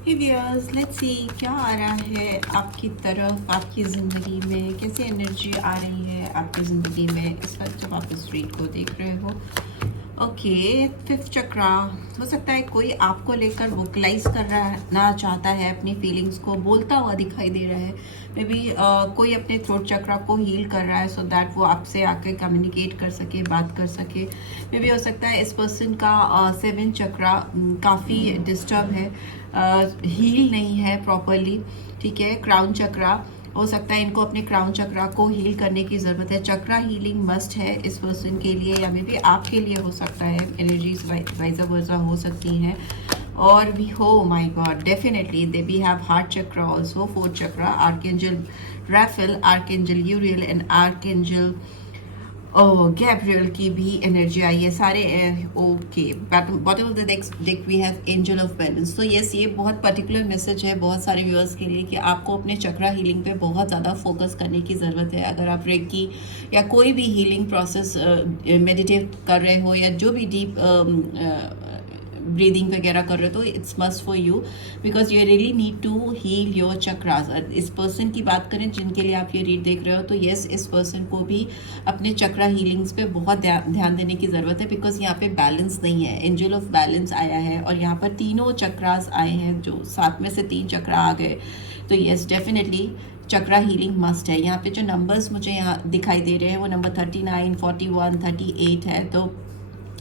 Hey viewers, let's see क्या आ रहा है आपकी तरफ, आपकी ज़िंदगी में कैसी एनर्जी आ रही है आपकी ज़िंदगी में इस वक्त जब आप इस रीड को देख रहे हो। ओके, फिफ्थ चक्रा। हो सकता है कोई आपको लेकर वोकलाइज करना चाहता है, अपनी फीलिंग्स को बोलता हुआ दिखाई दे रहा है। मे बी कोई अपने थ्रोट चक्रा को हील कर रहा है सो दैट वो आपसे आकर कम्युनिकेट कर सके, बात कर सके। मे बी हो सकता है इस पर्सन का सेवन चक्रा काफ़ी डिस्टर्ब है, हील नहीं है प्रॉपरली। ठीक है, क्राउन चक्रा हो सकता है इनको अपने क्राउन चक्रा को हील करने की ज़रूरत है। चक्रा हीलिंग मस्ट है इस पर्सन के लिए, या मे बी आपके लिए हो सकता है। एनर्जीज वाइजा वर्जा हो सकती हैं। और भी हो माय गॉड, डेफिनेटली दे भी have heart chakra also, fourth chakra, archangel Raphael, archangel Uriel and archangel Gabriel की भी एनर्जी आई है सारे। Okay, bottom of the deck we have angel of balance. तो यस, ये बहुत पर्टिकुलर मैसेज है बहुत सारे व्यूअर्स के लिए कि आपको अपने चक्रा हीलिंग पे बहुत ज़्यादा फोकस करने की ज़रूरत है। अगर आप रेकी या कोई भी हीलिंग प्रोसेस मेडिटेट कर रहे हो या जो भी डीप ब्रीदिंग वगैरह कर रहे हो, तो it's must for you because you really need to heal your chakras. इस पर्सन की बात करें जिनके लिए आप ये रीड देख रहे हो, तो यस, इस पर्सन को भी अपने चक्रा हीलिंग्स पे बहुत ध्यान देने की ज़रूरत है बिकॉज यहाँ पे बैलेंस नहीं है। एंजल ऑफ बैलेंस आया है और यहाँ पर तीनों चक्रास आए हैं, जो 7 में से 3 चक्रा आ गए। तो यस, डेफिनेटली चक्रा हीलिंग मस्ट है। यहाँ पे जो नंबर्स मुझे यहाँ दिखाई दे रहे हैं वो नंबर 39, 41, 38 है, तो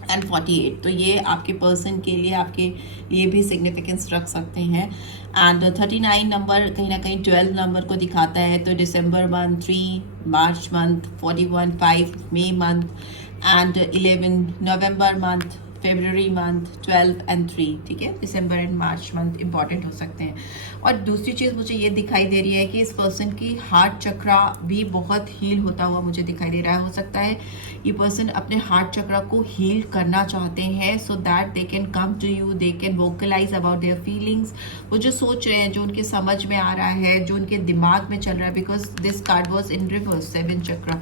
एंड 48। तो ये आपके पर्सन के लिए, आपके लिए भी सिग्निफिकेंस रख सकते हैं। एंड 39 नंबर कहीं ना कहीं 12 नंबर को दिखाता है, तो December month 3, March month 41, 5 May month and 11 November month, February month 12 and 3। ठीक है, December and March month important हो सकते हैं। और दूसरी चीज़ मुझे ये दिखाई दे रही है कि इस पर्सन की हार्ट चक्रा भी बहुत हील होता हुआ मुझे दिखाई दे रहा है। हो सकता है ये पर्सन अपने हार्ट चक्रा को हील करना चाहते हैं so that they can come to you, they can vocalise about their feelings. वो जो सोच रहे हैं, जो उनके समझ में आ रहा है, जो उनके दिमाग में चल रहा है, because this card was in reverse, 7 चक्रा।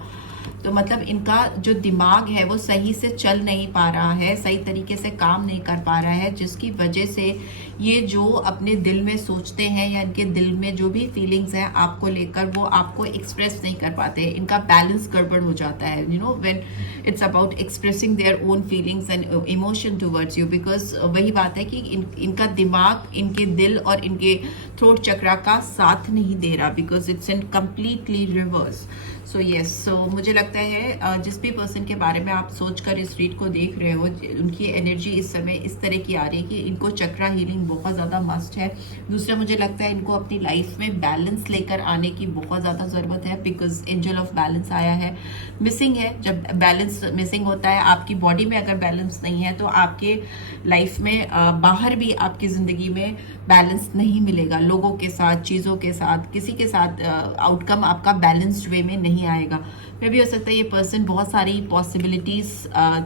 तो मतलब इनका जो दिमाग है वो सही से चल नहीं पा रहा है, सही तरीके से काम नहीं कर पा रहा है, जिसकी वजह से ये जो अपने दिल में सोचते हैं या इनके दिल में जो भी फीलिंग्स हैं आपको लेकर, वो आपको एक्सप्रेस नहीं कर पाते। इनका बैलेंस गड़बड़ हो जाता है, you know, when it's about expressing their own feelings and emotion towards you. Because वही बात है कि इनका दिमाग इनके दिल और इनके थ्रोट चक्रा का साथ नहीं दे रहा, because it's in completely reverse. So yes, so मुझे लगता है जिस भी पर्सन के बारे में आप सोचकर इस रीड को देख रहे हो, उनकी एनर्जी इस समय इस तरह की आ रही है कि इनको चक्रा हीलिंग बहुत ज़्यादा मस्ट है। दूसरा, मुझे लगता है इनको अपनी लाइफ में बैलेंस लेकर आने की बहुत ज़्यादा ज़रूरत है, बिकॉज एंजल ऑफ बैलेंस आया है। मिसिंग है, जब बैलेंस मिसिंग होता है आपकी बॉडी में, अगर बैलेंस नहीं है तो आपके लाइफ में बाहर भी आपकी ज़िंदगी में बैलेंस नहीं मिलेगा। लोगों के साथ, चीज़ों के साथ, किसी के साथ आउटकम आपका बैलेंस्ड वे में नहीं आएगा। मे भी हो सकता है ये पर्सन बहुत सारी पॉसिबिलिटीज़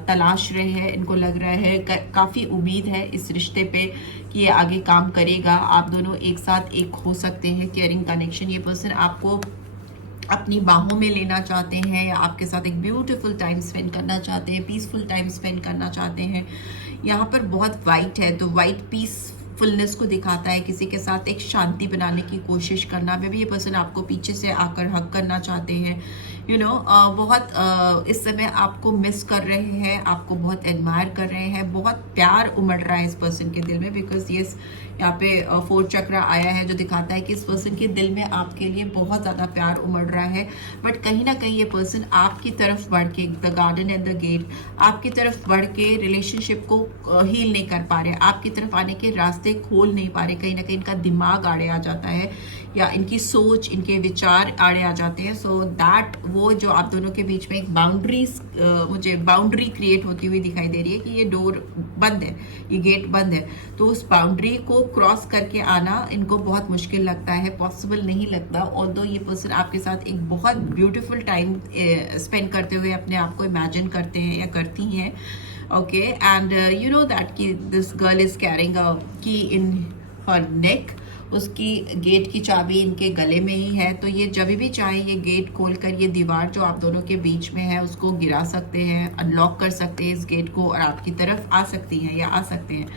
तलाश रहे हैं, इनको लग रहा है काफ़ी उम्मीद है इस रिश्ते पे कि ये आगे काम करेगा, आप दोनों एक साथ एक हो सकते हैं, केयरिंग कनेक्शन। ये पर्सन आपको अपनी बाहों में लेना चाहते हैं या आपके साथ एक ब्यूटीफुल टाइम स्पेंड करना चाहते हैं, पीसफुल टाइम स्पेंड करना चाहते हैं। यहाँ पर बहुत वाइट है, तो वाइट पीसफुलनेस को दिखाता है, किसी के साथ एक शांति बनाने की कोशिश करना। मे भी ये पर्सन आपको पीछे से आकर हक करना चाहते हैं, यू नो, बहुत इस समय आपको मिस कर रहे हैं, आपको बहुत एडमायर कर रहे हैं, बहुत प्यार उमड़ रहा है इस पर्सन के दिल में। बिकॉज ये यहाँ पे 4 चक्रा आया है जो दिखाता है कि इस पर्सन के दिल में आपके लिए बहुत ज़्यादा प्यार उमड़ रहा है। बट कहीं ना कहीं ये पर्सन आपकी तरफ बढ़ के, the garden and the gate, आपकी तरफ बढ़ के रिलेशनशिप को हील नहीं कर पा रहे, आपकी तरफ आने के रास्ते खोल नहीं पा रहे। कहीं ना कहीं इनका दिमाग आड़े आ जाता है या इनकी सोच, इनके विचार आड़े आ जाते हैं। सो दैट वो जो आप दोनों के बीच में एक मुझे बाउंड्री क्रिएट होती हुई दिखाई दे रही है कि ये डोर बंद है, ये गेट बंद है, तो उस बाउंड्री को क्रॉस करके आना इनको बहुत मुश्किल लगता है, पॉसिबल नहीं लगता। ऑल्दो ये पर्सन आपके साथ एक बहुत ब्यूटीफुल टाइम स्पेंड करते हुए अपने आप को इमेजिन करते हैं या करती हैं। Okay, and you know that कि this girl is carrying a key in हर नेक, उसकी गेट की चाबी इनके गले में ही है। तो ये जब भी चाहे ये गेट खोलकर ये दीवार जो आप दोनों के बीच में है उसको गिरा सकते हैं, अनलॉक कर सकते हैं इस गेट को और आपकी तरफ आ सकती हैं या आ सकते हैं।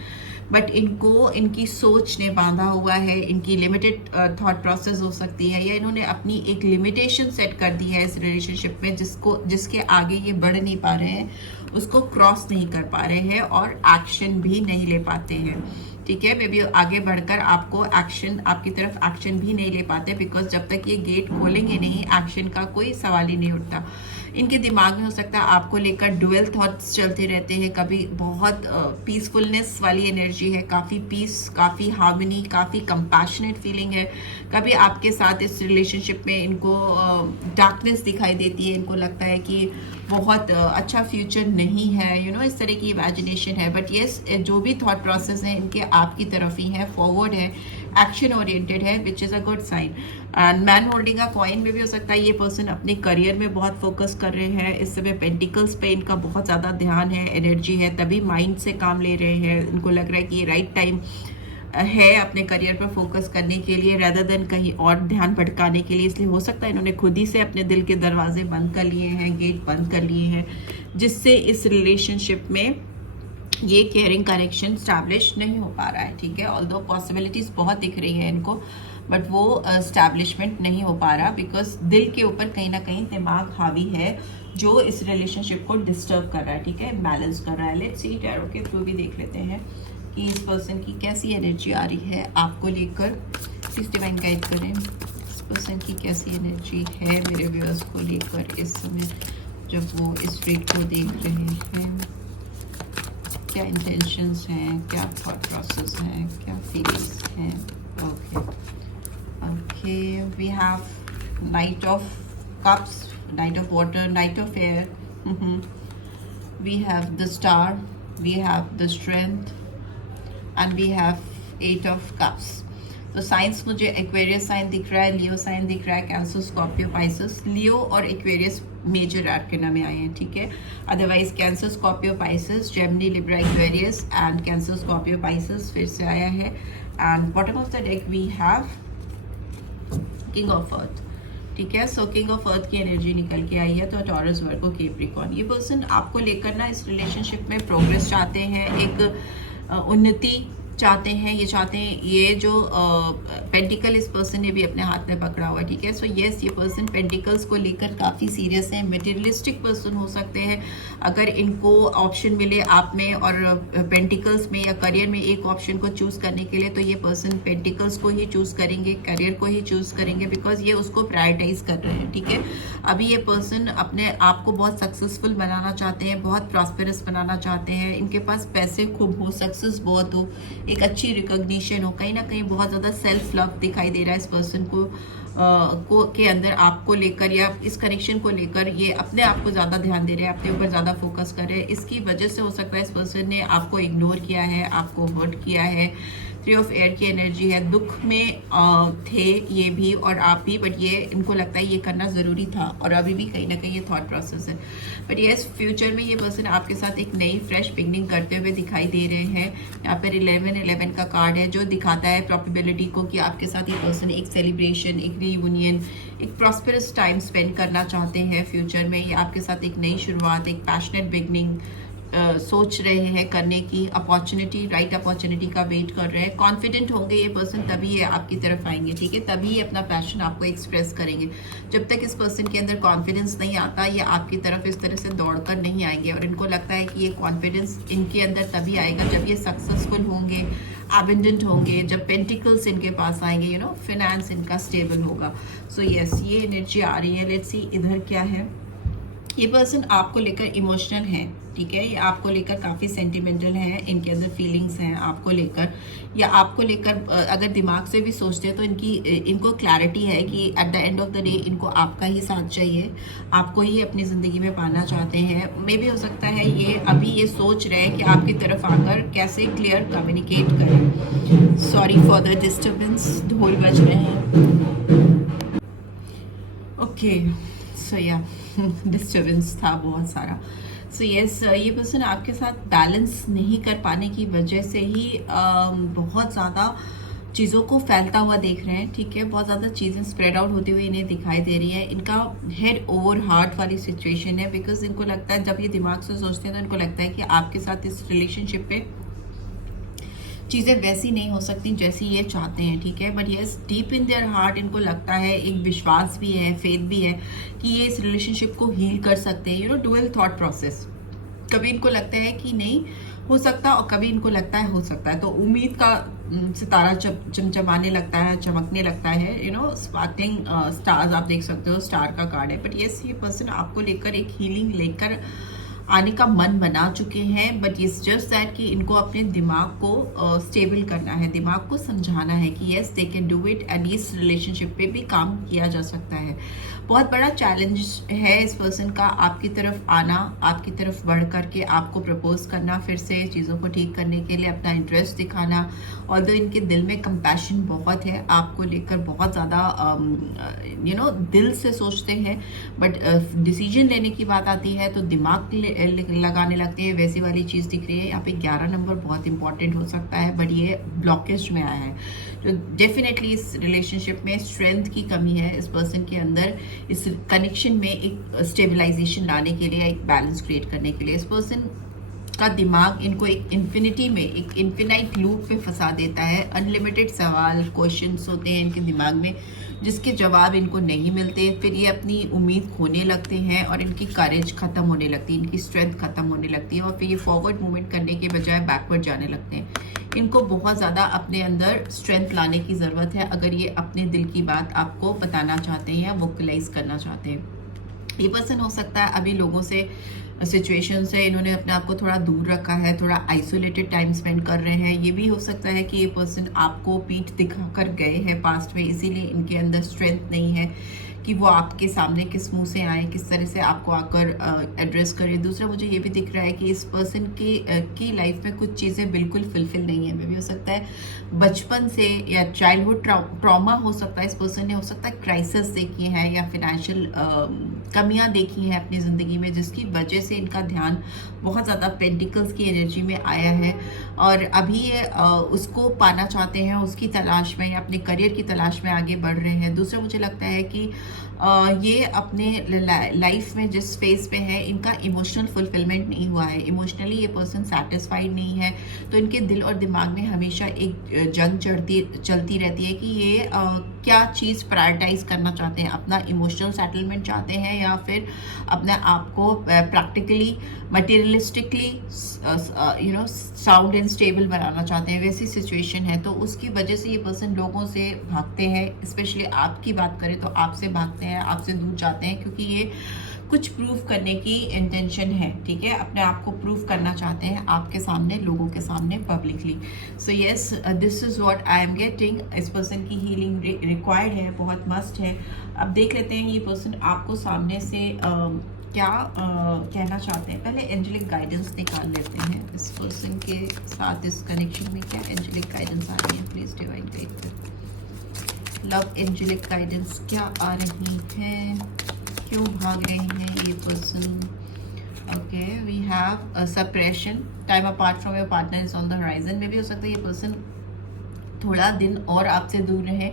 बट इनको इनकी सोच ने बांधा हुआ है, इनकी लिमिटेड थॉट प्रोसेस हो सकती है, या इन्होंने अपनी एक लिमिटेशन सेट कर दी है इस रिलेशनशिप में, जिसके आगे ये बढ़ नहीं पा रहे हैं, उसको क्रॉस नहीं कर पा रहे हैं और एक्शन भी नहीं ले पाते हैं। ठीक है, मे बी आगे बढ़कर आपको एक्शन, आपकी तरफ एक्शन भी नहीं ले पाते, बिकॉज जब तक ये गेट खोलेंगे नहीं, एक्शन का कोई सवाल ही नहीं उठता। इनके दिमाग में हो सकता है आपको लेकर डुअल थॉट्स चलते रहते हैं, कभी बहुत पीसफुलनेस वाली एनर्जी है, काफ़ी पीस, काफ़ी हार्मनी, काफ़ी कंपैशनेट फीलिंग है। कभी आपके साथ इस रिलेशनशिप में इनको डार्कनेस दिखाई देती है, इनको लगता है कि बहुत अच्छा फ्यूचर नहीं है, इस तरह की इमेजिनेशन है। बट येस, जो भी थॉट प्रोसेस है इनके आपकी तरफ ही है, फॉरवर्ड है, एक्शन ओरिएंटेड है, which is a good sign. And man holding a coin में भी हो सकता है ये पर्सन अपने करियर में बहुत फोकस कर रहे हैं इस समय, पेंटिकल्स पे इनका बहुत ज़्यादा ध्यान है, एनर्जी है, तभी माइंड से काम ले रहे हैं। इनको लग रहा है कि ये राइट टाइम है अपने करियर पर फोकस करने के लिए, रेदर देन कहीं और ध्यान भटकाने के लिए। इसलिए हो सकता है इन्होंने खुद ही से अपने दिल के दरवाजे बंद कर लिए हैं, गेट बंद कर लिए हैं, जिससे इस रिलेशनशिप में ये केयरिंग कनेक्शन स्टैब्लिश नहीं हो पा रहा है। ठीक है, ऑल्दो पॉसिबिलिटीज़ बहुत दिख रही है इनको, बट वो स्टैब्लिशमेंट नहीं हो पा रहा, बिकॉज दिल के ऊपर कहीं ना कहीं दिमाग हावी है, जो इस रिलेशनशिप को डिस्टर्ब कर रहा है। ठीक है, बैलेंस कर रहा है। लेट्स सी टैरो के थ्रू भी देख लेते हैं कि इस पर्सन की कैसी एनर्जी आ रही है आपको लेकर। प्लीज डिवाइन गाइड करें, इस पर्सन की कैसी एनर्जी है मेरे व्यूअर्स को लेकर इस समय जब वो इस रीड को देख रहे हैं। क्या इंटेंशंस हैं, क्या थॉट प्रोसेस हैं, क्या फीलिंग्स हैं। Okay, we have knight of cups, knight of water, knight of air, we have the star, we have the strength, and we have 8 of cups. तो साइंस मुझे एक्वेरियस साइन दिख रहा है, लियो sign दिख रहा है, कैंसर, स्कॉर्पियो, पाइसेस। लियो और Aquarius major arcana में आए हैं। ठीक है, otherwise Cancer, Scorpio, Pisces, Gemini, Libra, Aquarius and Cancer, Scorpio, Pisces फिर से आया है। And bottom of the deck we have king of earth. ठीक है, सो किंग ऑफ अर्थ की एनर्जी निकल के आई है, तो टॉरस, वर्गो, कैप्रिकॉर्न। ये पर्सन आपको लेकर ना इस रिलेशनशिप में प्रोग्रेस चाहते हैं, एक उन्नति चाहते हैं। ये चाहते हैं, ये जो पेंटिकल इस पर्सन ने भी अपने हाथ में पकड़ा हुआ है। ठीक है, सो येस, ये पर्सन पेंटिकल्स को लेकर काफ़ी सीरियस है, मटेरियलिस्टिक पर्सन हो सकते हैं। अगर इनको ऑप्शन मिले आप में और पेंटिकल्स में या करियर में एक ऑप्शन को चूज़ करने के लिए, तो ये पर्सन पेंटिकल्स को ही चूज़ करेंगे, करियर को ही चूज़ करेंगे, बिकॉज ये उसको प्रायोरिटाइज कर रहे हैं। ठीक है, अभी ये पर्सन अपने आप को बहुत सक्सेसफुल बनाना चाहते हैं, बहुत प्रॉस्पेरस बनाना चाहते हैं। इनके पास पैसे खूब हो, सक्सेस बहुत हो, एक अच्छी रिकॉग्निशन हो, कहीं ना कहीं बहुत ज़्यादा सेल्फ लव दिखाई दे रहा है इस पर्सन को के अंदर आपको लेकर, या इस कनेक्शन को लेकर ये अपने आप को ज़्यादा ध्यान दे रहे हैं, अपने ऊपर ज़्यादा फोकस कर रहे हैं। इसकी वजह से हो सकता है इस पर्सन ने आपको इग्नोर किया है, आपको हर्ट किया है। 3 ऑफ एयर की एनर्जी है, दुख में थे ये भी और आप भी, बट ये इनको लगता है ये करना ज़रूरी था, और अभी भी कहीं ना कहीं ये थॉट प्रोसेस है। बट येस, फ्यूचर में ये पर्सन आपके साथ एक नई फ्रेश बिगनिंग करते हुए दिखाई दे रहे हैं। यहाँ पर 11 का कार्ड है, जो दिखाता है प्रोबेबिलिटी को कि आपके साथ ये पर्सन एक सेलिब्रेशन, एक रीयूनियन, एक प्रॉस्पेरस टाइम स्पेंड करना चाहते हैं फ्यूचर में। ये आपके साथ एक नई शुरुआत, एक पैशनेट बिगनिंग सोच रहे हैं करने की, अपॉर्चुनिटी, राइट अपॉर्चुनिटी का वेट कर रहे हैं। कॉन्फिडेंट होंगे ये पर्सन, तभी ये आपकी तरफ आएंगे। ठीक है, तभी ये अपना पैशन आपको एक्सप्रेस करेंगे। जब तक इस पर्सन के अंदर कॉन्फिडेंस नहीं आता, ये आपकी तरफ इस तरह से दौड़कर नहीं आएंगे, और इनको लगता है कि ये कॉन्फिडेंस इनके अंदर तभी आएगा जब ये सक्सेसफुल होंगे, एबंडेंट होंगे, जब पेंटिकल्स इनके पास आएंगे, फाइनेंस इनका स्टेबल होगा। सो यस, ये एनर्जी आ रही है। लेट्स सी इधर क्या है। ये पर्सन आपको लेकर इमोशनल है। ठीक है, ये आपको लेकर काफ़ी सेंटिमेंटल है, इनके अंदर फीलिंग्स हैं आपको लेकर, या आपको लेकर अगर दिमाग से भी सोचते हैं तो इनको क्लैरिटी है कि at the end of the day इनको आपका ही साथ चाहिए, आपको ही अपनी ज़िंदगी में पाना चाहते हैं। मे भी हो सकता है ये अभी ये सोच रहे हैं कि आपकी तरफ आकर कैसे क्लियर कम्युनिकेट करें। सॉरी फॉर द डिस्टर्बेंस, ढोल बज रहे हैं। ओके, सो या डिस्टर्बेंस था बहुत सारा। सो यस, ये पर्सन आपके साथ बैलेंस नहीं कर पाने की वजह से ही बहुत ज़्यादा चीज़ों को फैलता हुआ देख रहे हैं। ठीक है, बहुत ज़्यादा चीज़ें स्प्रेड आउट होती हुई इन्हें दिखाई दे रही है। इनका हेड ओवर हार्ट वाली सिचुएशन है, बिकॉज इनको लगता है, जब ये दिमाग से सोचते हैं तो इनको लगता है कि आपके साथ इस रिलेशनशिप पे चीज़ें वैसी नहीं हो सकती जैसी ये चाहते हैं, ठीक है। But yes, deep in their heart इनको लगता है, एक विश्वास भी है, फेथ भी है कि ये इस रिलेशनशिप को हील कर सकते हैं। डुअल थॉट प्रोसेस, कभी इनको लगता है कि नहीं हो सकता और कभी इनको लगता है हो सकता है। तो उम्मीद का सितारा चमचमाने लगता है, चमकने लगता है। स्पार्कलिंग स्टार्स आप देख सकते हो, स्टार का कार्ड है। बट यस, ये पर्सन आपको लेकर एक हीलिंग लेकर आने का मन बना चुके हैं। बट इट्स जस्ट दैट कि इनको अपने दिमाग को स्टेबल करना है, दिमाग को समझाना है कि yes they can do it, and इस रिलेशनशिप पे भी काम किया जा सकता है। बहुत बड़ा चैलेंज है इस पर्सन का आपकी तरफ आना, आपकी तरफ बढ़ करके आपको प्रपोज करना, फिर से चीज़ों को ठीक करने के लिए अपना इंटरेस्ट दिखाना। और इनके दिल में कंपैशन बहुत है आपको लेकर, बहुत ज़्यादा दिल से सोचते हैं। बट डिसीजन लेने की बात आती है तो दिमाग लगाने लगते हैं, वैसी वाली चीज़ दिख रही है। यहाँ पे 11 नंबर बहुत इंपॉर्टेंट हो सकता है, बट ये ब्लॉकेज में आया है। तो डेफिनेटली इस रिलेशनशिप में स्ट्रेंथ की कमी है इस पर्सन के अंदर। इस कनेक्शन में एक स्टेबलाइजेशन लाने के लिए, एक बैलेंस क्रिएट करने के लिए इस पर्सन का दिमाग इनको एक इन्फिनिटी में, एक इन्फिनाइट लूप में फंसा देता है। अनलिमिटेड सवाल, क्वेश्चंस होते हैं इनके दिमाग में जिसके जवाब इनको नहीं मिलते। फिर ये अपनी उम्मीद खोने लगते हैं और इनकी करेज ख़त्म होने लगती है, इनकी स्ट्रेंथ ख़त्म होने लगती है और फिर ये फॉरवर्ड मूवमेंट करने के बजाय बैकवर्ड जाने लगते हैं। इनको बहुत ज़्यादा अपने अंदर स्ट्रेंथ लाने की ज़रूरत है अगर ये अपने दिल की बात आपको बताना चाहते हैं या वोकलाइज करना चाहते हैं। ये पर्सन हो सकता है अभी लोगों से, सिचुएशन से इन्होंने अपने आप को थोड़ा दूर रखा है, थोड़ा आइसोलेटेड टाइम स्पेंड कर रहे हैं। ये भी हो सकता है कि ये पर्सन आपको पीठ दिखा कर गए हैं पास्ट में, इसीलिए इनके अंदर स्ट्रेंथ नहीं है कि वो आपके सामने किस मुंह से आए, किस तरह से आपको आकर एड्रेस करें। दूसरा, मुझे ये भी दिख रहा है कि इस पर्सन की लाइफ में कुछ चीज़ें बिल्कुल फुलफिल नहीं है। मे भी हो सकता है बचपन से या चाइल्डहुड ट्रॉमा हो सकता है इस पर्सन ने, हो सकता है क्राइसिस देखी है या फिनेंशियल कमियां देखी हैं अपनी ज़िंदगी में, जिसकी वजह से इनका ध्यान बहुत ज़्यादा पेंटिकल्स की एनर्जी में आया है और अभी ये उसको पाना चाहते हैं, उसकी तलाश में या अपने करियर की तलाश में आगे बढ़ रहे हैं। दूसरा, मुझे लगता है कि ये अपने लाइफ में जिस फेज पे है, इनका इमोशनल फुलफिलमेंट नहीं हुआ है, इमोशनली ये पर्सन सेटिस्फाइड नहीं है। तो इनके दिल और दिमाग में हमेशा एक जंग चलती रहती है कि ये क्या चीज़ प्रायोरिटाइज करना चाहते हैं, अपना इमोशनल सेटलमेंट चाहते हैं या फिर अपने आप को practically, materialistically sound and stable बनाना चाहते हैं। वैसी सिचुएशन है तो उसकी वजह से ये पर्सन लोगों से भागते हैं। स्पेशली आपकी बात करें तो आपसे भागते हैं, आपसे दूर जाते हैं, क्योंकि ये कुछ प्रूव करने की इंटेंशन है, ठीक है। अपने आप को प्रूव करना चाहते हैं आपके सामने, लोगों के सामने, publicly. So yes, this is what I am getting. इस पर्सन की हीलिंग रिक्वायर्ड है, बहुत मस्ट है। अब देख लेते हैं ये पर्सन आपको सामने से क्या कहना चाहते हैं। पहले एंजेलिक गाइडेंस निकाल लेते हैं इस पर्सन के साथ, इस कनेक्शन में क्या एंजेलिक गाइडेंस आ रही है। Please divine guide, love angelic guidance क्या आ रही है, क्यों भाग रहे हैं ये person. Okay, we have separation, time apart from your partner is on the horizon. में भी हो सकता है ये पर्सन थोड़ा दिन और आपसे दूर रहे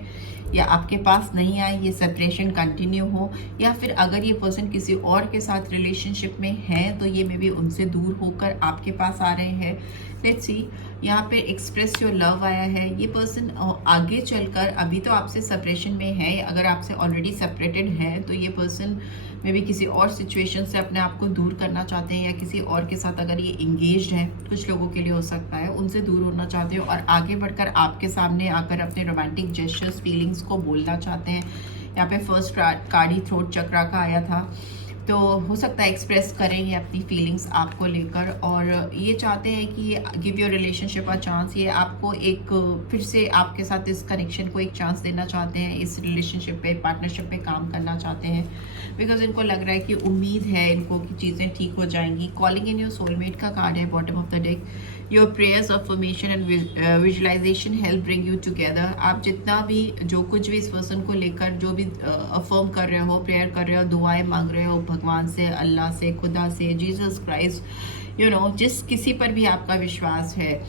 या आपके पास नहीं आए, ये सेपरेशन कंटिन्यू हो, या फिर अगर ये पर्सन किसी और के साथ रिलेशनशिप में है तो ये मे बी उनसे दूर होकर आपके पास आ रहे हैं। लेट्स सी, यहाँ पे एक्सप्रेस योर लव आया है। ये पर्सन आगे चलकर, अभी तो आपसे सेपरेशन में है, अगर आपसे ऑलरेडी सेपरेटेड है तो ये पर्सन मे बी किसी और सिचुएशन से अपने आप को दूर करना चाहते हैं या किसी और के साथ अगर ये इंगेज्ड है, कुछ लोगों के लिए हो सकता है, उनसे दूर होना चाहते हो और आगे बढ़कर आपके सामने आकर अपने रोमांटिक जेस्चर्स, फीलिंग्स को बोलना चाहते हैं। यहाँ पे फर्स्ट कार्ड ही थ्रोट चक्रा का आया था, तो हो सकता है एक्सप्रेस करें अपनी फीलिंग्स आपको लेकर और ये चाहते हैं कि give your relationship a chance. ये आपको एक फिर से आपके साथ इस कनेक्शन को एक चांस देना चाहते हैं, इस रिलेशनशिप पे, पार्टनरशिप पे काम करना चाहते हैं, बिकॉज इनको लग रहा है कि उम्मीद है इनको कि चीज़ें ठीक हो जाएंगी। कॉलिंग इन योर सोलमेट का कार्ड है bottom of the deck. Your prayers, affirmation and visualisation help bring you together. आप जितना भी, जो कुछ भी इस पर्सन को लेकर जो भी अफर्म कर रहे हो, प्रेयर कर रहे हो, दुआएं मांग रहे हो भगवान से, अल्लाह से, खुदा से, जीसस क्राइस्ट, जिस किसी पर भी आपका विश्वास है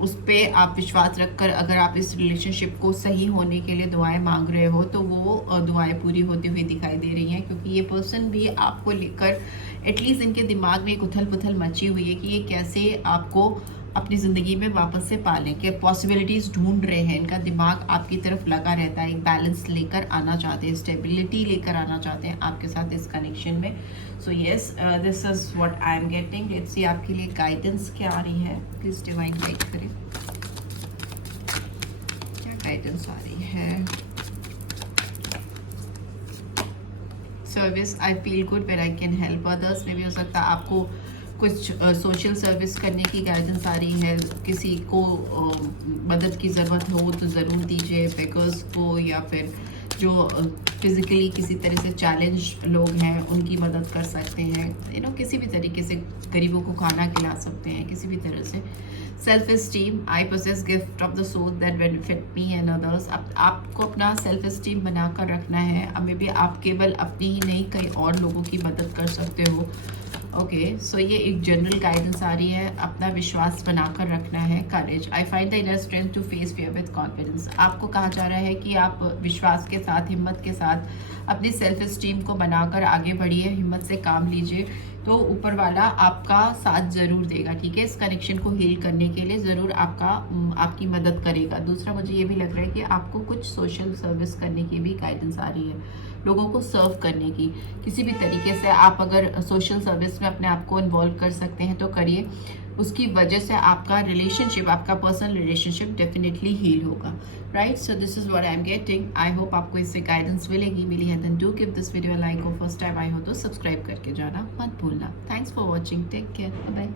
उस पर आप विश्वास रखकर अगर आप इस रिलेशनशिप को सही होने के लिए दुआएं मांग रहे हो तो वो दुआएं पूरी होती हुई दिखाई दे रही हैं, क्योंकि ये पर्सन भी आपको लेकर एटलीस्ट इनके दिमाग में एक उथल पुथल मची हुई है कि ये कैसे आपको अपनी ज़िंदगी में वापस से पालें, कि पॉसिबिलिटीज़ ढूंढ रहे हैं, इनका दिमाग आपकी तरफ लगा रहता है, एक बैलेंस लेकर आना चाहते हैं, स्टेबिलिटी लेकर आना चाहते हैं आपके साथ इस कनेक्शन में। So yes, this is what I am getting. Let's see आपके लिए गाइडेंस क्या आ रही है, प्लीज़ डिवाइन गाइड करें, क्या गाइडेंस आ रही है। Service, I feel good where I can help others, में भी हो सकता है आपको कुछ सोशल सर्विस करने की गाइडेंस आ रही है, किसी को मदद की ज़रूरत हो तो ज़रूर दीजिए, बेकर्स को, या फिर जो फिज़िकली किसी तरह से चैलेंज लोग हैं उनकी मदद कर सकते हैं, किसी भी तरीके से गरीबों को खाना खिला सकते हैं, किसी भी तरह से। Self esteem, I possess gift of the soul that benefit me and others. आपको अपना सेल्फ इस्टीम बनाकर रखना है, अब मे बी आप केवल अपनी ही नहीं कई और लोगों की मदद कर सकते हो। ओके, सो ये एक जनरल गाइडेंस आ रही है, अपना विश्वास बनाकर रखना है। Courage, I find the inner strength to face fear with confidence. आपको कहा जा रहा है कि आप विश्वास के साथ, हिम्मत के साथ अपनी सेल्फ इस्टीम को बनाकर आगे बढ़िए, हिम्मत से काम लीजिए, तो ऊपर वाला आपका साथ ज़रूर देगा, ठीक है। इस कनेक्शन को हील करने के लिए ज़रूर आपकी मदद करेगा। दूसरा, मुझे ये भी लग रहा है कि आपको कुछ सोशल सर्विस करने की भी गाइडेंस आ रही है, लोगों को सर्व करने की, किसी भी तरीके से आप अगर सोशल सर्विस में अपने आप को इन्वॉल्व कर सकते हैं तो करिए। उसकी वजह से आपका रिलेशनशिप, आपका पर्सनल रिलेशनशिप डेफिनेटली हील होगा, right. So this is what I am getting. I hope आपको इससे गाइडेंस मिली है। Then do give this video like, और फर्स्ट टाइम आई हो तो सब्सक्राइब करके जाना मत भूलना। Thanks for watching, take care, bye.